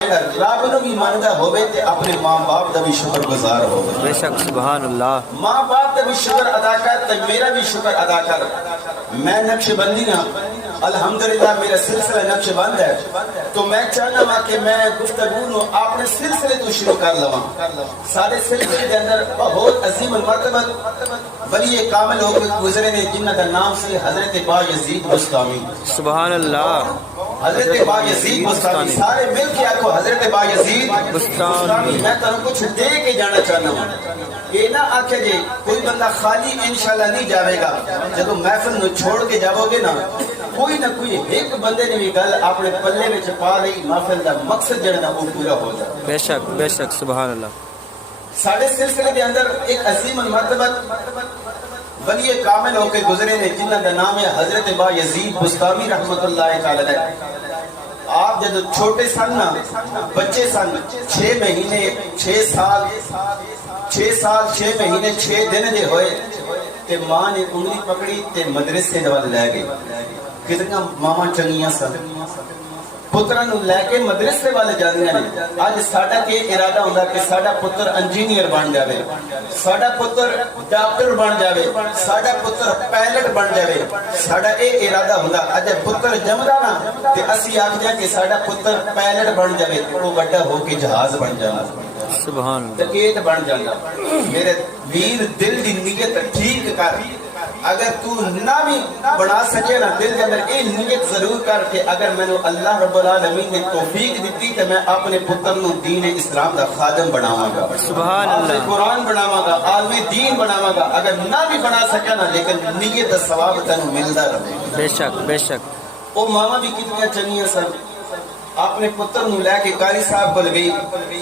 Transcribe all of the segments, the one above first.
رب نو بھی مندا ہوے تے اپنے ماں باپ دا بھی شکر گزار ہوے. بے شک سبحان اللہ. ماں باپ دا بھی شکر ادا کر تے میرا بھی شکر ادا کر. میں نقش بندی ہاں الحمدللہ میرا سلسلہ نقش بند ہے تو میں چاہنا وا کہ میں گفتگو نو اپنے سلسلے تو شروع کر لواں. سارے سلسلے دے اندر بہت عظیم المرتبت ولی کامل ہو کے گزرے نے جنہاں دا نام سی حضرت با یزید بستامی. سبحان اللہ. حضرت با یزید بستامی. سارے مل کے آکھو حضرت با یزید بستامی. میں تانوں کچھ دے کے جانا چاہنا ہوں. یہ نہ آکھے جی کوئی بندہ خالی انشاءاللہ نہیں جاوے گا. جب محفل نو چھوڑ کے جاؤ گے نا کوئی نہ کوئی ایک بندے نے بھی گل اپنے پلے میں پا لئی محفل دا مقصد جڑا وہ پورا ہو جائے. بے شک بے شک سبحان اللہ. سارے سلسلے کے اندر ایک عظیم المرتبت ولی کامل ہو کے گزرے نے جنہاں کا نام ہے حضرت با یزید بستامی رحمتاللہ تعالی علیہ. آپ جب چھوٹے سن نا بچے سن 6 مہینے 6 سال 6 مہینے 6 دن دے ہوئے تے ماں نے انگلی پکڑی تے مدرسے دے ول لے گئی. کتنا ماما چنگیاں سن پتراں نو لے کے مدرسے والے جاندیاں نے. اج ساڈا کہ ارادہ ہوندا کہ ساڈا پتر انجینئر بن جاوے, ساڈا پتر ڈاکٹر بن جاوے, ساڈا پتر پائلٹ بن جاوے. ساڈا اے ارادہ ہوندا اج پتر جمدا نا تے اسی آکھدے کہ ساڈا پتر پائلٹ بن جاوے او بڑا ہو کے جہاز بن جانا. سبحان اللہ. تکیت بن جانا. میرے ویر دل دی نیت ٹھیک کر. اگر تو نہ بھی بنا سکے نا دل کے اندر یہ نیت ضرور کر کہ اگر میں نے اللہ رب العالمین نے توفیق دیتی تو میں اپنے پتر نو دین اسلام دا خادم بناواں گا, سبحان اللہ, قرآن بناواں گا, عالم دین بناواں گا. اگر نہ بھی بنا سکے نا لیکن نیت دا ثواب تینوں ملدا رہے. بے شک بے شک. او ماما بھی کتنی چنگیاں سن. اپنے پتر نو لے کے قاری صاحب کول گئی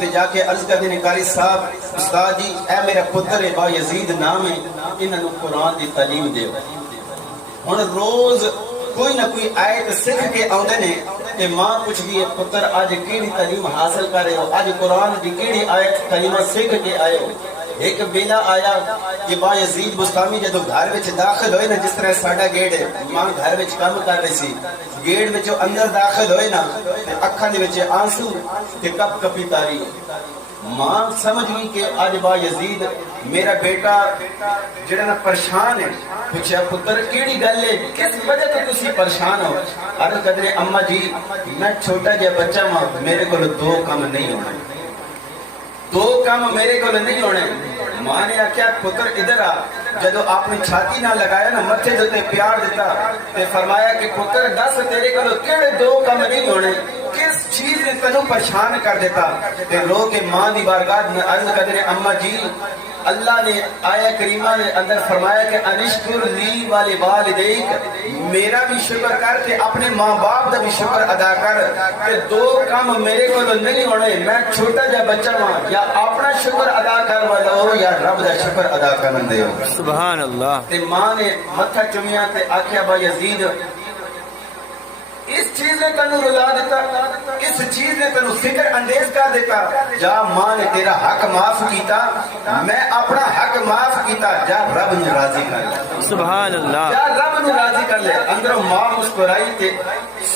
تے جا کے عرض کردے نے قاری صاحب استاد جی اے میرا پتر با یزید نام ہے انہاں نو قرآن دی تعلیم دیو. ہن روز کوئی نہ کوئی آیت سکھ کے آوندے نے تے ماں پوچھدی ہے پتر اج کیڑی تعلیم حاصل کر رہے ہو, اج قرآن دی کیڑی آیت کلمہ سکھ کے آئے ہو. ایک بیلا آیا کہ با یزید بستامی جدو گھر وچ داخل ہوئے نا جس طرح ساڈا گیٹ ہے ماں گھر وچ کام کر رہی سی گیٹ وچ اندر داخل ہوئے نا تے اکھاں دے وچ آنسو تے کپ کپی تاری. ماں سمجھ گئی کہ اج با یزید میرا بیٹا جڑا نا پریشان ہے. پوچھا پتر کیڑی گل ہے کس وجہ تو تسی پریشان ہو؟ عرض کردے اما جی میں چھوٹا جہا بچہ ہاں میرے کول 2 کام نہیں ہونے, 2 کام میرے کو نہیں ہونے. ماں نے آخیا پتر ادھر آ. جدو آپ نے چھاتی نہ لگایا نا متھے دے پیار دیتا تے فرمایا کہ پتر دس تیرے کو کیڑے 2 کام نہیں ہونے, کس چیز نے تینوں پریشان کر دیتا. تے رو کے ماں دی بارگاہ میں عرض کر دے اما جی اللہ نے آیہ کریمہ نے اندر فرمایا کہ انشکر لی والے والدیک, میرا بھی شکر کر تے اپنے ماں باپ دا بھی شکر ادا کر. تے 2 کام میرے کو نہیں ہونے, میں چھوٹا جا بچہ ہاں یا اپنا شکر ادا کر والو یا رب دا شکر ادا کرن دیو. سبحان اللہ. تے ماں نے متھا چومیا تے آکھیا با یزید اس چیز نے تینوں رلا دیتا, اس چیز نے تینوں فکر اندیز کر دیتا. جا ماں نے تیرا حق معاف کیتا, میں اپنا حق معاف کیتا, جا رب نو راضی کر لے. سبحان اللہ. جا رب نو راضی کر لے. اندروں ماں مسکرائی تے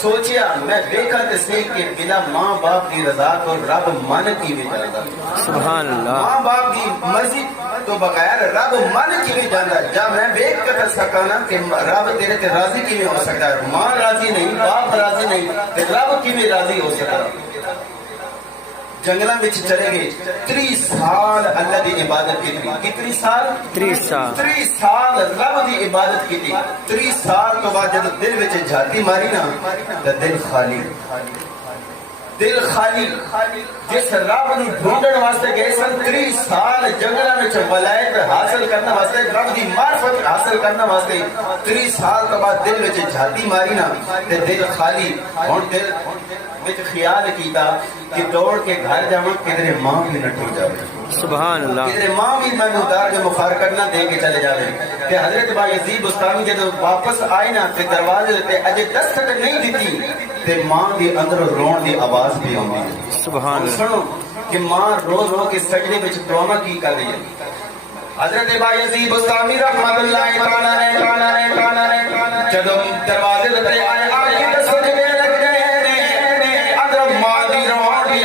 سوچیا میں دیکھا تے سی کہ بلا ماں باپ کی رضا تو رب من کی بھی جاندا. سبحان اللہ. ماں باپ کی مرضی تو بغیر رب من کی بھی جاندا. جا میں دیکھ کر سکانا کہ رب تیرے تے راضی کیویں ہو سکتا ہے. ماں راضی نہیں, باپ راضی نہیں تے رب کیویں راضی ہو سکتا ہے. جنگلاں وچ چلے گئے 30 سال اللہ دی عبادت کی. کتنی سال؟ 30 سال. 30 سال رب دی عبادت کی. 30 سال تو بعد جب دل وچ جھاتی ماری نا تے دل خالی, دل خالی. جس رب نو ڈھونڈن واسطے گئے سن 30 سال جنگلاں وچ ولایت حاصل کرنے واسطے, رب دی معرفت حاصل کرنے واسطے 30 سال تو بعد دل وچ جھاتی ماری نا تے دل خالی. ہن دل وچ خیال کیتا کہ دوڑ کے گھر جاواں کدھر ماں بھی نہ ٹر جاوے. سبحان اللہ. کدھر ماں بھی میں اتار کے مفارقت نہ دے کے چلے جاوے. کہ حضرت با یزید بستامی جب واپس آئے نا تے دروازے تے اجے دستک نہیں دتی تے ماں دی اندر رون دی آواز بھی آوندی ہے. سبحان اللہ. سنو کہ ماں رو رو کے سجدے وچ دعا کی کر رہی ہے. حضرت با یزید بستامی رحمتاللہ تعالی جدوں دروازے تے آئے آ کے سجدے لگ گئے اندر ماں دی روان دی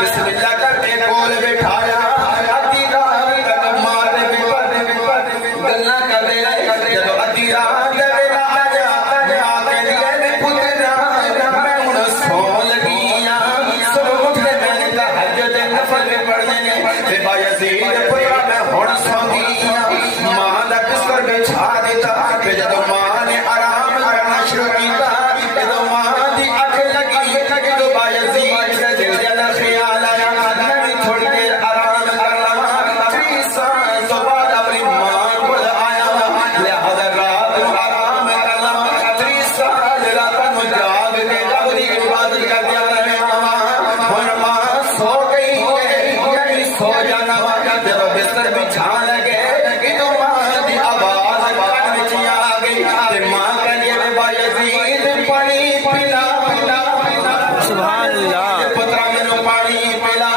بسم اللہ کر کے کول بٹھایا ادھی رات تک ماں دے گلاں کردے رہے جدوں ادھی رات دے ویلا آیا ماں کہندی اے پترا میں ہن سون لگی ہاں صبح اٹھ کے میں نے تہجد نفل پڑھنے نے تے با یزید پترا میں ہن سوندی ہاں ماں دا بستر بچھا دیتا تے جدوں ماں نے آرام کرنا شروع کیتا جدوں ماں دی اکھ لگی جدوں با یزید دے دل دے اندر خیال آیا میں بھی تھوڑی دیر آرام کر لواں 30 سال تو بعد اپنی ماں کول آیا لہذا رات نوں آرام کر لواں 30 سال رات نوں جاگ کے رب دی عبادت کردیا رہا ہن ماں سو گئی ہے سو جانا وا جدوں بستر بچھا لگے جدوں ماں دی آواز کان وچ آ گئی تے ماں کہندی ہے با یزید پانی پلا پلا سبحان اللہ پترا مینوں پانی پلا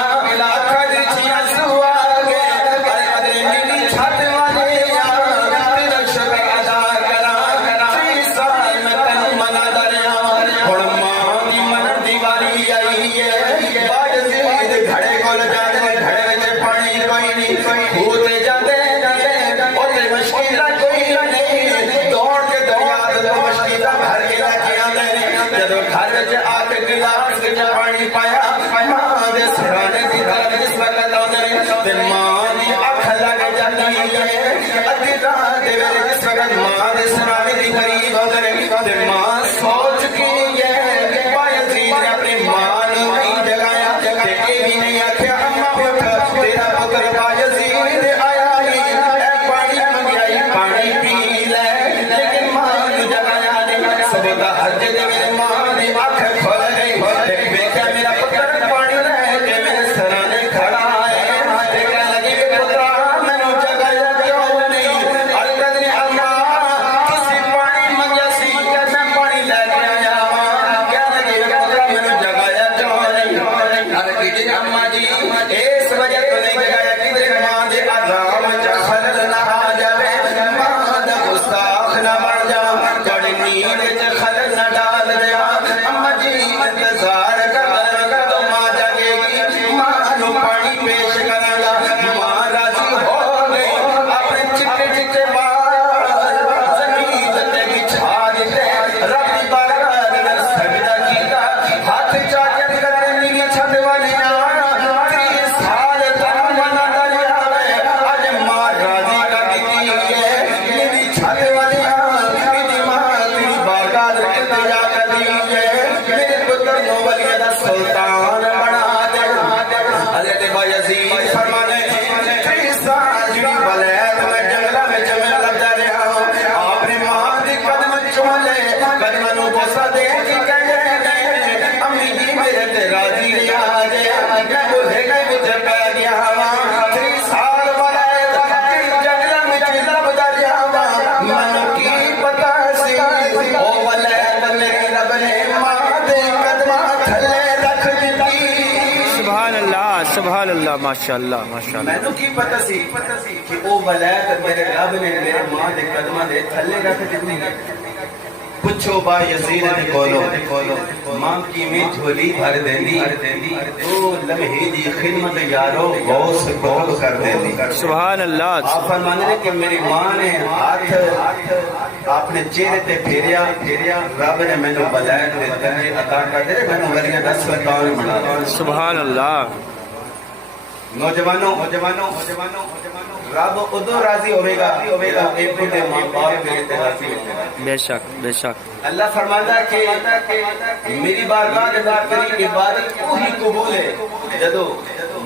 اکھاں وچ آنسو آ گئے ارے ادھر نیلی چھت والے تیرا شکر ادا کراں 30 سال میں تینوں منادا رہا ہن ماں دی منن دی واری آئی ہے با یزید گھڑے کول جاندے گھڑے وچ پانی کوئی نہیں کھوتے جاندے اوتے مشکل کوئی نہیں دوڑ کے دریا تے مشکل بھر کے لے کے آندے جدوں گھر وچ آ کے گلاس وچ پانی پایا ماں دے سرانے دی طرف جس وقت آندے تے ماں دی اکھ لگ جاندی ہے ادھی رات دے ویلے جس وقت ماں دے سرانے دی قریب آندے تے ماں سو چکی ہے با یزید نے اپنی ماں نوں نہیں جگایا تے اے بھی نہیں آکھیا اماں اٹھ تیرا پتر با یزید آیا اے پانی منگائی پانی پی لے لیکن ماں نوں جگایا نہیں صبح دا حج دے ویلے ماں دی اکھ کھل گئی تے ویکھیا میرا پتر پانی لے کے میرے سرانے کھڑا ہے تے کہنے لگی پترا مینوں جگایا کیوں نہیں عرض نے اماں کسی پانی منگیا سی میں پانی لے کے آیا ہاں کہنے لگی پترا مینوں جگایا کیوں نہیں عرض کی اماں جی اس وجہ تو نہیں جگایا کہ ماں دے عذاب وچ خلل نہ آ جاوے ماں دا گستاخ نہ بن جاواں تہاڈی نیند وچ خلل نہ ڈال دیواں اماں جی انتظار کر دو ماں جاگے گی ماں نوں پانی پیش کراں گا ماں راضی ہو گئی اپنے چٹے چٹے بال زمین تے بچھا دتے رب دی بارگاہ دے اندر سجدہ کیتا ہاتھ چاک کر کے نیلی چھت والے 30 سال تک منادا رہیا اج ماں راضی کر دتی ہے نیلی چھت والے میری ماں تیری بارگاہ دے التجا کر دی ہے میرے پتر نو ولی دا سلطان بنا دے حضرت با یزید فرمانے 30 سال جڑی ولایت میں جنگلاں وچ میں لگدا رہا آپ نے ماں دی قدم چوم لے قدماں نوں بوسا دے کے کہندے امی جی میرے تے راضی رہیا جے میں بوجھے گئے مجھے پہ گیا وا 30 سال ولایت جنگلاں وچ لبدا رہیا وا مینوں کی پتہ سی او ولایت میرے رب نے ماں دے قدماں تھلے رکھ دتی سبحان اللہ ماشاءاللہ ماشاءاللہ مینوں کی پتہ سی کہ او ولایت میرے رب نے میرے ماں دے قدماں دے تھلے رکھ دتی پوچھو با یزید دے کولو ماں کی میں جھولی بھر دیندی او لمحے دی خدمت یارو غوث بول کر دیندی سبحان اللہ آپ فرمانے کہ میری ماں نے ہاتھ اپنے چہرے تے پھیریا رب نے مینوں ولایت دے تنے عطا کر دے مینوں ولیاں دا سلطان بنا دے سبحان اللہ نوجوانوں رب ادو راضی ہوئے گا ایک بڑے ماں باپ میرے تے راضی ہوئے گا بے شک اللہ فرماتا ہے کہ میری بارگاہ کے اندر تیری عبادت وہی قبول ہے جدو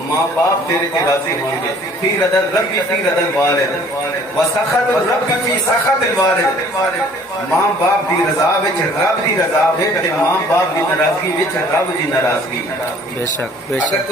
ماں باپ تیرے تے راضی ہوں گے فی رضا ربی فی رضا الوالد وسخط الرب فی سخط الوالد ماں باپ دی رضا وچ رب دی رضا ہے تے ماں باپ دی ناراضگی وچ رب دی ناراضگی بے شک